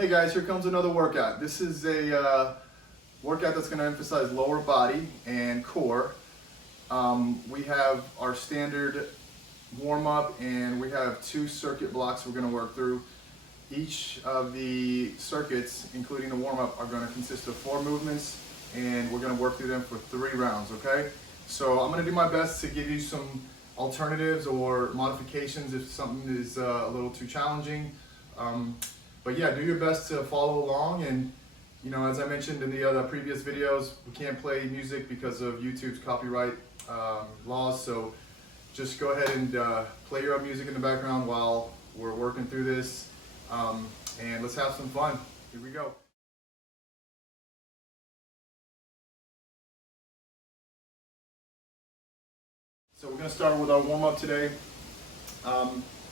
Hey guys, here comes another workout. This is a workout that's going to emphasize lower body and core. We have our standard warm-up and we have 2 circuit blocks we're going to work through. Each of the circuits, including the warm-up, are going to consist of 4 movements and we're going to work through them for 3 rounds, okay? So I'm going to do my best to give you some alternatives or modifications if something is a little too challenging. But yeah, do your best to follow along, and you know, as I mentioned in the other previous videos, we can't play music because of YouTube's copyright laws, so just go ahead and play your own music in the background while we're working through this, and let's have some fun. Here we go. So we're going to start with our warm-up today,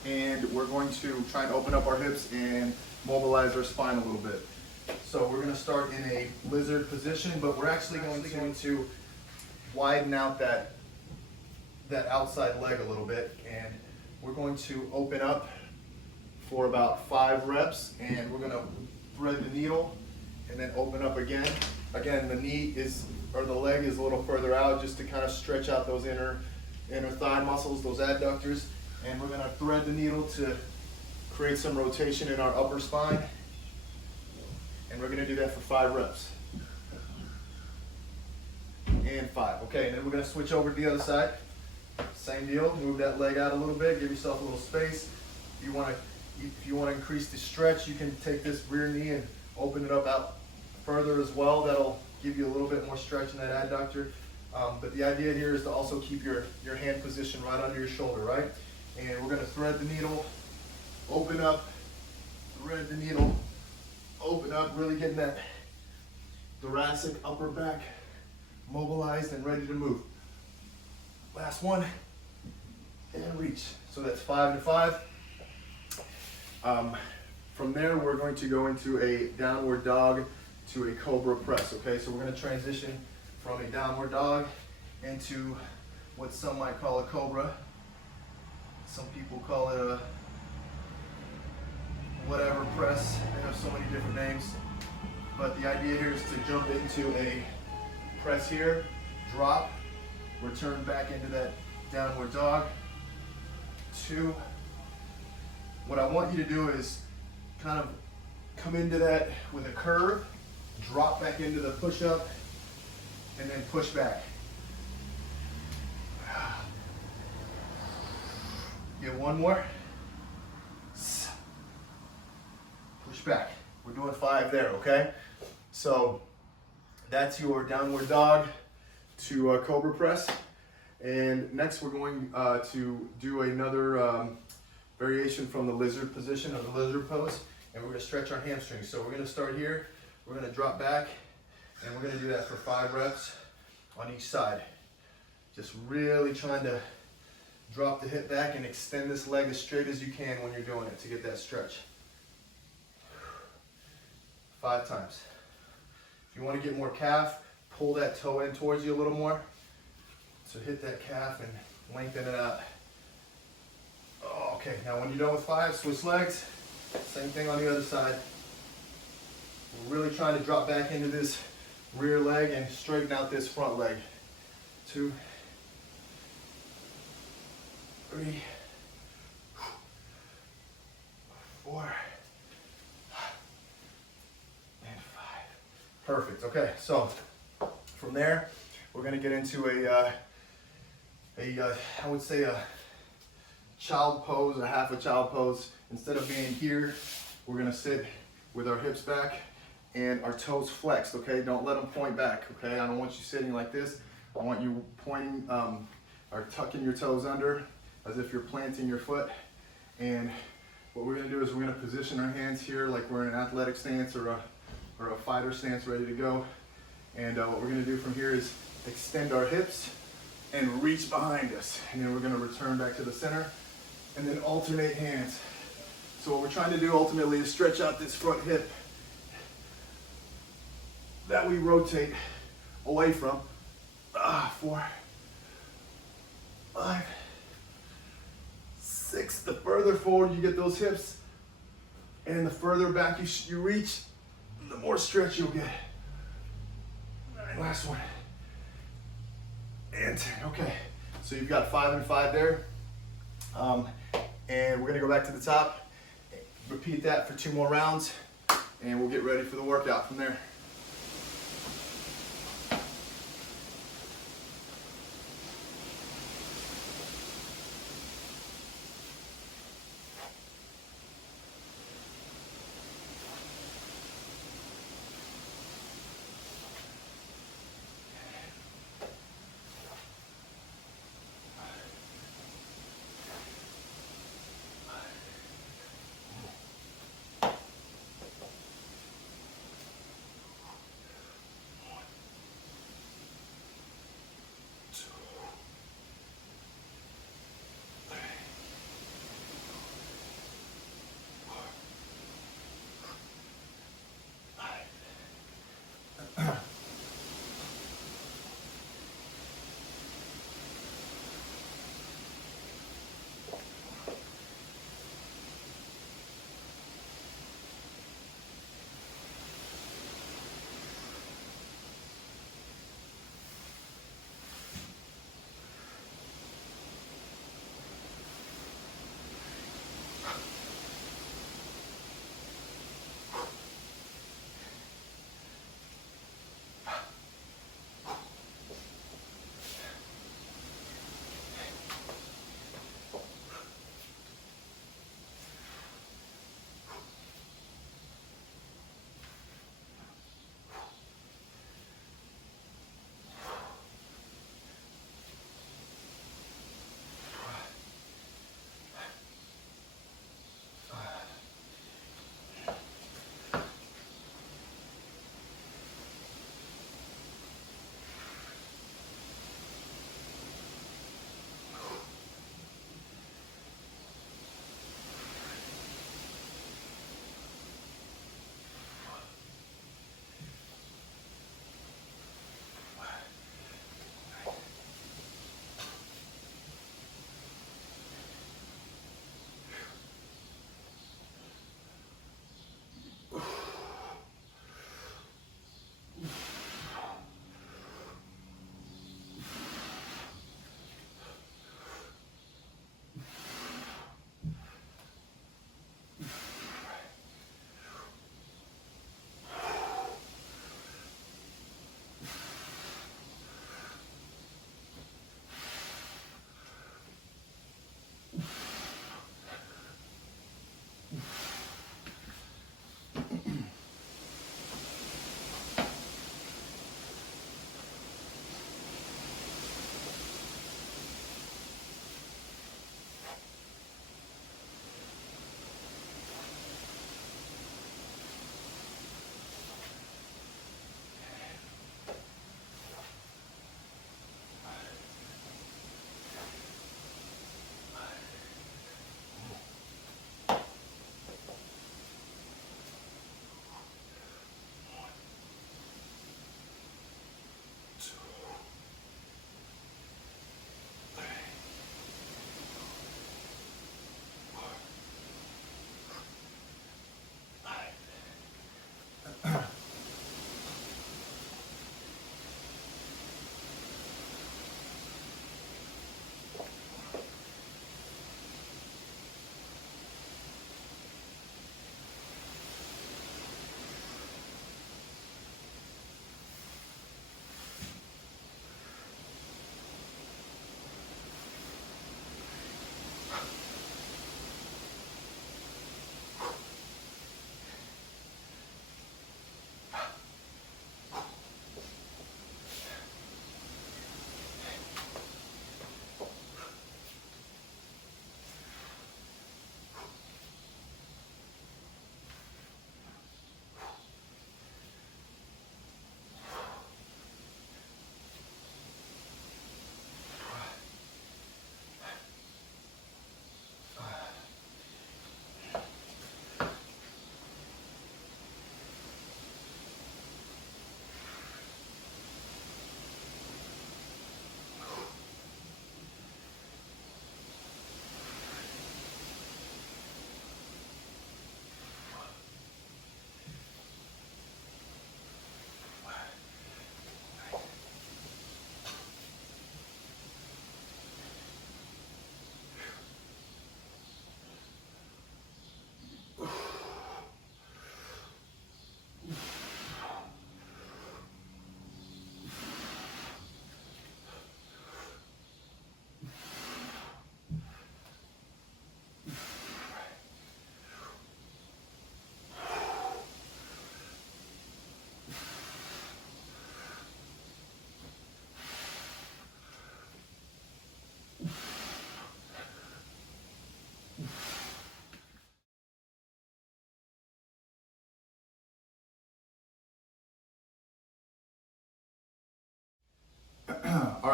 and we're going to try and open up our hips and mobilize our spine a little bit. So we're going to start in a lizard position, but we're actually going to widen out that outside leg a little bit, and we're going to open up for about 5 reps, and we're going to thread the needle and then open up again. Again, the knee is, or the leg is a little further out just to kind of stretch out those inner thigh muscles, those adductors, and we're going to thread the needle to create some rotation in our upper spine, and we're going to do that for 5 reps. And 5. Okay, and then we're going to switch over to the other side. Same deal, move that leg out a little bit, give yourself a little space. If you want to increase the stretch, you can take this rear knee and open it up out further as well. That'll give you a little bit more stretch in that adductor. But the idea here is to also keep your hand position right under your shoulder, right? And we're going to thread the needle, open up, thread the needle, open up, really getting that thoracic upper back mobilized and ready to move. Last one, and reach. So that's 5 and 5. From there, we're going to go into a downward dog to a cobra press, okay? So we're going to transition from a downward dog into what some might call a cobra. Some people call it a whatever press. They have so many different names. But the idea here is to jump into a press here, drop, return back into that downward dog. 2. What I want you to do is kind of come into that with a curve, drop back into the push-up, and then push back. Get one more. Push back. We're doing 5 there, okay? So that's your downward dog to cobra press. And next we're going to do another variation from the lizard position, or the lizard pose, and we're going to stretch our hamstrings. So we're going to start here, we're going to drop back, and we're going to do that for 5 reps on each side. Just really trying to drop the hip back and extend this leg as straight as you can when you're doing it to get that stretch. 5 times. If you want to get more calf, pull that toe in towards you a little more. So hit that calf and lengthen it out. Oh, okay, now when you're done with 5, switch legs. Same thing on the other side. We're really trying to drop back into this rear leg and straighten out this front leg. 2, 3, 4, and 5. Perfect. Okay, so from there, we're going to get into I would say a child pose, or half a child pose. Instead of being here, we're going to sit with our hips back and our toes flexed, okay? Don't let them point back, okay? I don't want you sitting like this. I want you pointing or tucking your toes under as if you're planting your foot. And what we're going to do is we're going to position our hands here like we're in an athletic stance or a fighter stance, ready to go. And what we're going to do from here is extend our hips and reach behind us. And then we're going to return back to the center and then alternate hands. So what we're trying to do ultimately is stretch out this front hip that we rotate away from. 4, 5, 6. The further forward you get those hips And the further back you reach, the more stretch you'll get. All right, last one. And 10, okay. So you've got 5 and 5 there. And we're gonna go back to the top, repeat that for 2 more rounds, and we'll get ready for the workout from there.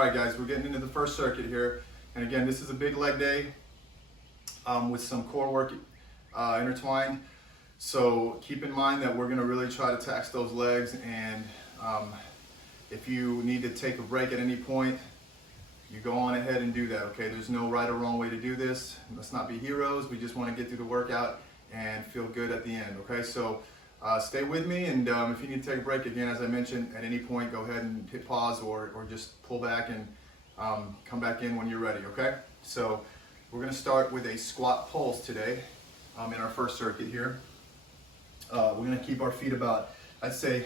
right, guys, we're getting into the first circuit here. And again, this is a big leg day with some core work intertwined. So keep in mind that we're gonna really try to tax those legs, and if you need to take a break at any point, you go on ahead and do that, okay? There's no right or wrong way to do this. Let's not be heroes. We just want to get through the workout and feel good at the end, okay? So stay with me, and if you need to take a break, again, as I mentioned, at any point, go ahead and hit pause or just pull back and come back in when you're ready, okay? So we're going to start with a squat pulse today in our first circuit here. We're going to keep our feet about, I'd say,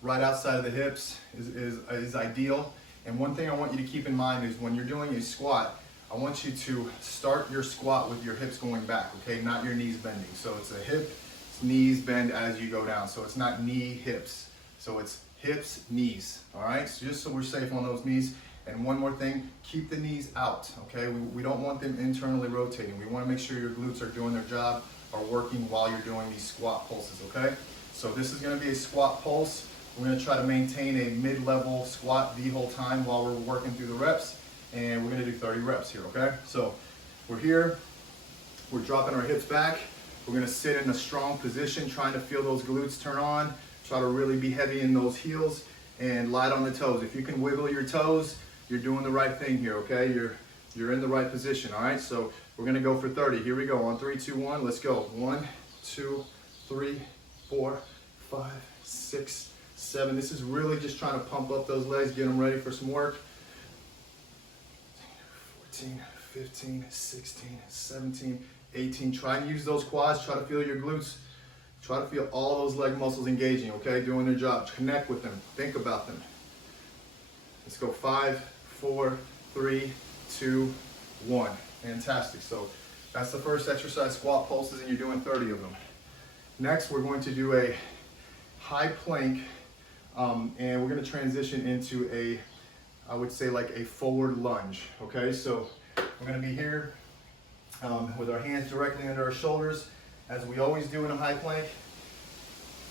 right outside of the hips is ideal. And one thing I want you to keep in mind is when you're doing a squat, I want you to start your squat with your hips going back, okay? Not your knees bending. So it's a hip, knees bend as you go down. So it's not knee, hips. So it's hips, knees, all right? So just so we're safe on those knees. And one more thing, keep the knees out, okay? We don't want them internally rotating. We want to make sure your glutes are doing their job, are working while you're doing these squat pulses, okay? So this is going to be a squat pulse. We're going to try to maintain a mid-level squat the whole time while we're working through the reps, and we're going to do 30 reps here, okay? So we're here, we're dropping our hips back, we're going to sit in a strong position, trying to feel those glutes turn on, try to really be heavy in those heels, and light on the toes. If you can wiggle your toes, you're doing the right thing here, okay? You're in the right position, all right? So we're going to go for 30. Here we go, on 3, 2, 1, let's go. 1, 2, 3, 4, 5, 6, 7. This is really just trying to pump up those legs, get them ready for some work. 14, 15, 16, 17, 18. Try and use those quads. Try to feel your glutes. Try to feel all those leg muscles engaging, okay? Doing their job. Connect with them. Think about them. Let's go. 5, 4, 3, 2, 1. Fantastic. So that's the first exercise, squat pulses, and you're doing 30 of them. Next, we're going to do a high plank. And we're going to transition into a, I would say, like a forward lunge, okay? So we're going to be here with our hands directly under our shoulders, as we always do in a high plank,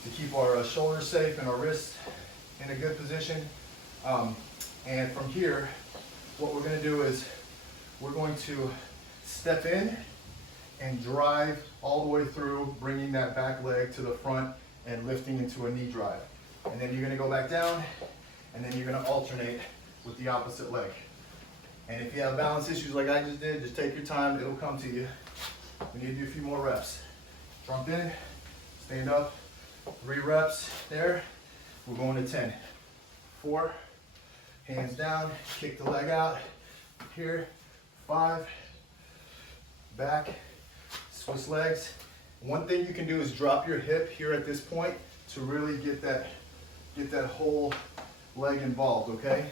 to keep our shoulders safe and our wrists in a good position. And from here, what we're going to do is we're going to step in and drive all the way through, bringing that back leg to the front and lifting into a knee drive. And then you're going to go back down, and then you're going to alternate with the opposite leg. And if you have balance issues like I just did, just take your time, it'll come to you. We need to do a few more reps. Jump in, stand up, 3 reps there. We're going to 10. 4, hands down, kick the leg out. Here, 5, back, Swiss legs. One thing you can do is drop your hip here at this point to really get that whole leg involved, okay?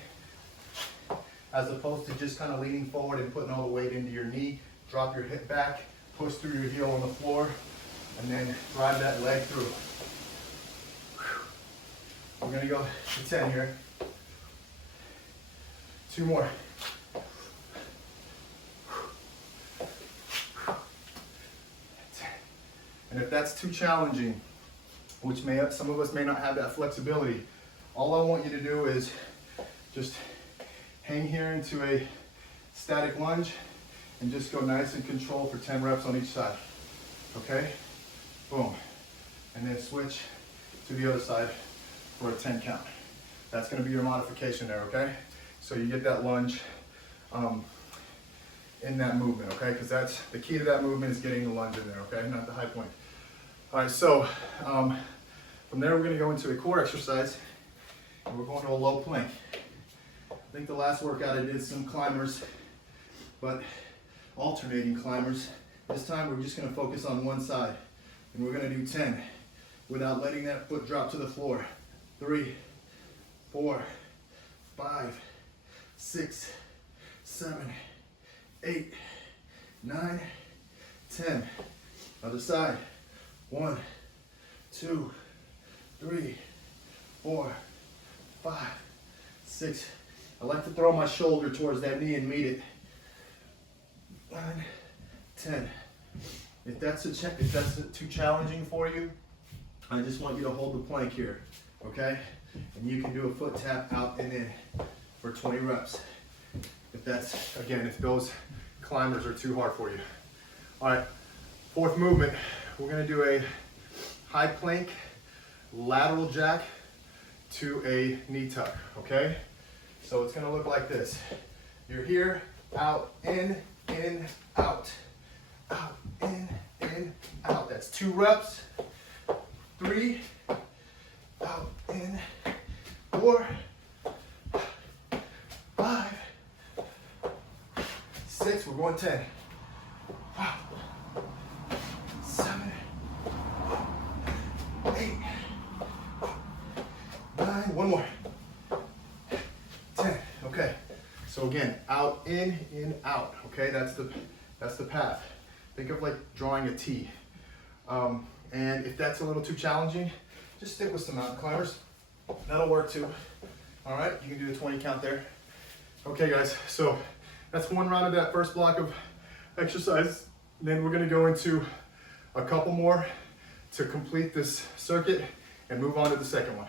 As opposed to just kind of leaning forward and putting all the weight into your knee. Drop your hip back, push through your heel on the floor, and then drive that leg through. We're gonna go to 10 here. 2 more. And if that's too challenging, which some of us may not have that flexibility, all I want you to do is just hang here into a static lunge and just go nice and controlled for 10 reps on each side. Okay? Boom. And then switch to the other side for a 10 count. That's going to be your modification there, okay? So you get that lunge in that movement, okay? Because that's the key to that movement, is getting the lunge in there, okay? Not the high point. All right, so from there we're going to go into a core exercise, and we're going to a low plank. I think the last workout I did some climbers, but alternating climbers. This time we're just going to focus on one side, and we're going to do 10 without letting that foot drop to the floor. 3, 4, 5, 6, 7, 8, 9, 10. Other side. 1, 2, 3, 4, 5, 6. I like to throw my shoulder towards that knee and meet it. 9, 10. If that's too challenging for you, I just want you to hold the plank here, okay? And you can do a foot tap out and in for 20 reps. if that's, again, if those climbers are too hard for you. All right, fourth movement, we're gonna do a high plank, lateral jack to a knee tuck, okay? So it's gonna look like this. You're here, out, in, out, in, out. That's 2 reps, 3, out, in, 4, 5, 6, we're going 10. 7, 8, 9, one more. 10, okay. So again, out, in, out, okay? That's the path. Think of like drawing a T. And if that's a little too challenging, just stick with some mountain climbers. That'll work too. All right, you can do the 20 count there. Okay guys, so that's one round of that first block of exercise. Then we're gonna go into a couple more to complete this circuit and move on to the second one.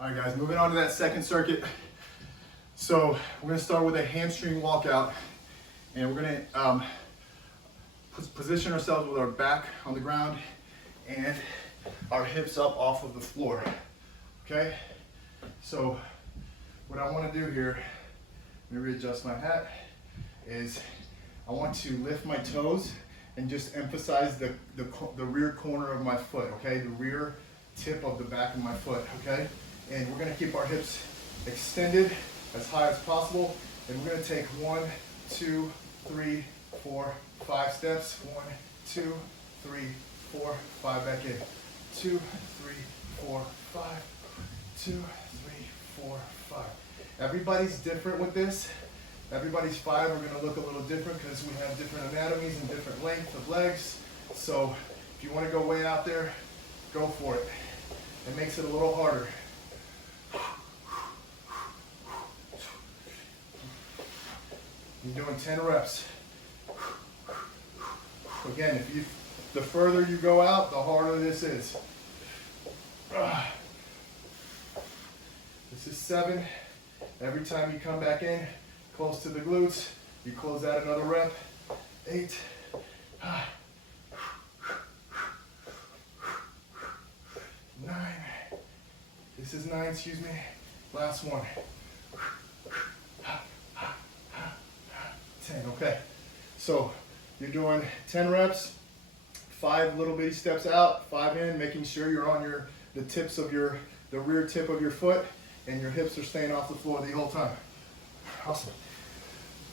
All right, guys, moving on to that second circuit. So we're gonna start with a hamstring walkout, and we're gonna position ourselves with our back on the ground and our hips up off of the floor, okay? So what I wanna do here, let me readjust my hat, is I want to lift my toes and just emphasize the rear corner of my foot, okay? The rear tip of the back of my foot, okay? And we're gonna keep our hips extended as high as possible. And we're gonna take 1, 2, 3, 4, 5 steps. 1, 2, 3, 4, 5 back in. 2, 3, 4, 5. 2, 3, 4, 5. Everybody's different with this. Everybody's 5 are gonna look a little different because we have different anatomies and different length of legs. So if you wanna go way out there, go for it. It makes it a little harder. You're doing 10 reps. Again, the further you go out, the harder this is. This is 7. Every time you come back in, close to the glutes, you close out another rep. 8. 9. This is 9, excuse me. Last one. 10, okay. So you're doing 10 reps, 5 little bitty steps out, 5 in, making sure you're on the tips of the rear tip of your foot, and your hips are staying off the floor the whole time. Awesome.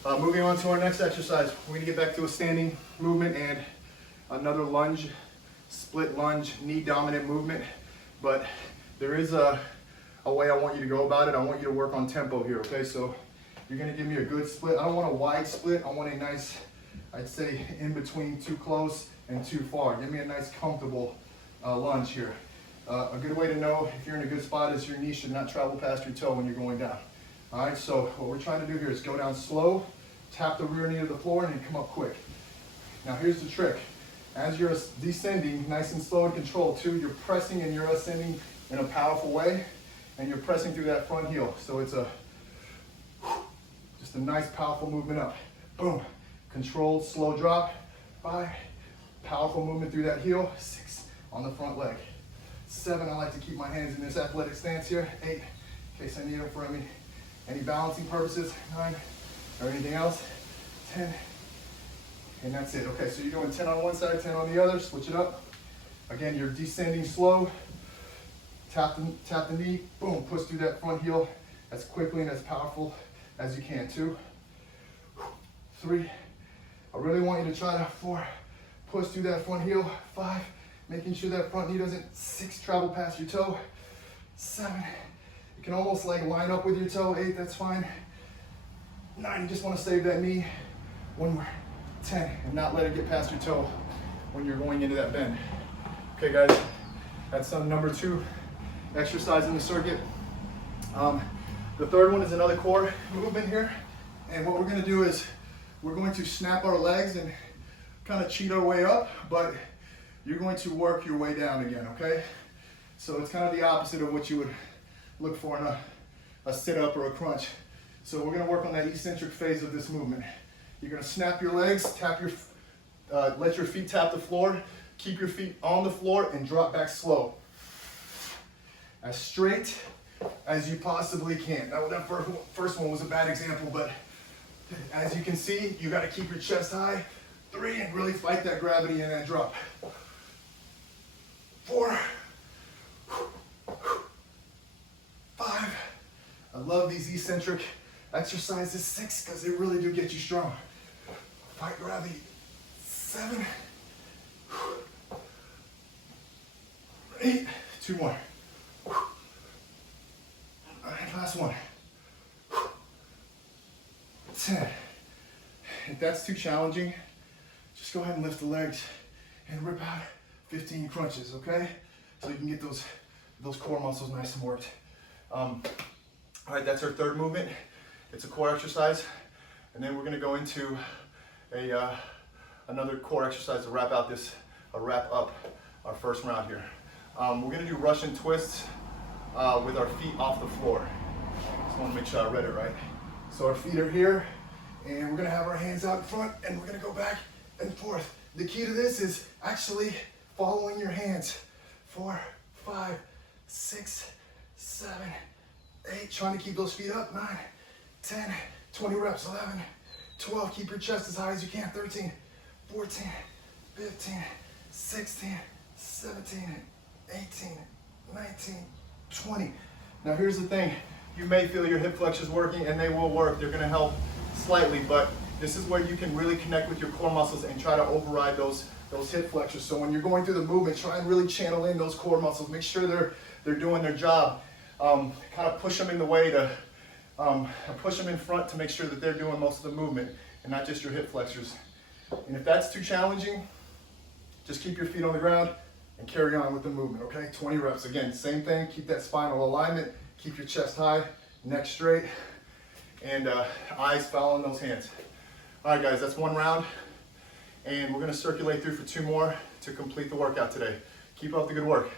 Moving on to our next exercise, we're gonna get back to a standing movement and another lunge, split lunge, knee dominant movement. But there is a way I want you to go about it. I want you to work on tempo here, okay? So you're gonna give me a good split. I don't want a wide split. I want a nice, I'd say, in between too close and too far. Give me a nice comfortable lunge here. A good way to know if you're in a good spot is your knee should not travel past your toe when you're going down. All right, so what we're trying to do here is go down slow, tap the rear knee to the floor, and then come up quick. Now here's the trick. As you're descending, nice and slow and controlled too, you're pressing and you're ascending in a powerful way, and you're pressing through that front heel. So it's just a nice powerful movement up. Boom. Controlled, slow drop. 5. Powerful movement through that heel. 6 on the front leg. 7, I like to keep my hands in this athletic stance here. 8, in case I need them for any balancing purposes. 9, or anything else. 10, and that's it. Okay, so you're doing 10 on one side, 10 on the other. Switch it up. Again, you're descending slow. Tap the knee. Boom, push through that front heel as quickly and as powerful as you can. 2, 3. I really want you to try to 4, push through that front heel. 5, making sure that front knee doesn't 6, travel past your toe. 7, you can almost like line up with your toe. 8, that's fine. 9, you just want to save that knee. 1 more. 10, and not let it get past your toe when you're going into that bend. Okay, guys, that's number 2 exercise in the circuit. The third one is another core movement here, and what we're going to do is we're going to snap our legs and kind of cheat our way up, but you're going to work your way down again, okay? So it's kind of the opposite of what you would look for in a sit-up or a crunch. So we're going to work on that eccentric phase of this movement. You're going to snap your legs, let your feet tap the floor, keep your feet on the floor, and drop back slow. As straight as you possibly can. Now, that first one was a bad example, but as you can see, you got to keep your chest high. 3, and really fight that gravity in that drop. 4, 5. I love these eccentric exercises. 6, because they really do get you strong. Fight gravity. 7. 8, 2 more. All right, last one. 10. If that's too challenging, just go ahead and lift the legs and rip out 15 crunches, okay? So you can get those core muscles nice and worked. All right, that's our third movement. It's a core exercise, and then we're gonna go into another core exercise to wrap up our first round here. We're gonna do Russian twists with our feet off the floor. Just wanna make sure I read it right. So our feet are here, and we're gonna have our hands out in front, and we're gonna go back and forth. The key to this is actually following your hands. 4, 5, 6, 7, 8. Trying to keep those feet up. 9, 10, 20 reps. 11, 12. Keep your chest as high as you can. 13, 14, 15, 16, 17, 18, 19, 20. Now here's the thing. You may feel your hip flexors working, and they will work. They're gonna help slightly, but this is where you can really connect with your core muscles and try to override those hip flexors. So when you're going through the movement, try and really channel in those core muscles. Make sure they're doing their job. Kind of push them in the way to push them in front to make sure that they're doing most of the movement and not just your hip flexors. And if that's too challenging, just keep your feet on the ground and carry on with the movement, okay? 20 reps. Again, same thing. Keep that spinal alignment. Keep your chest high, neck straight, and eyes following those hands. All right, guys, that's one round, and we're gonna circulate through for 2 more to complete the workout today. Keep up the good work.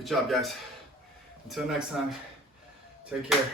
Good job, guys. Until next time, take care.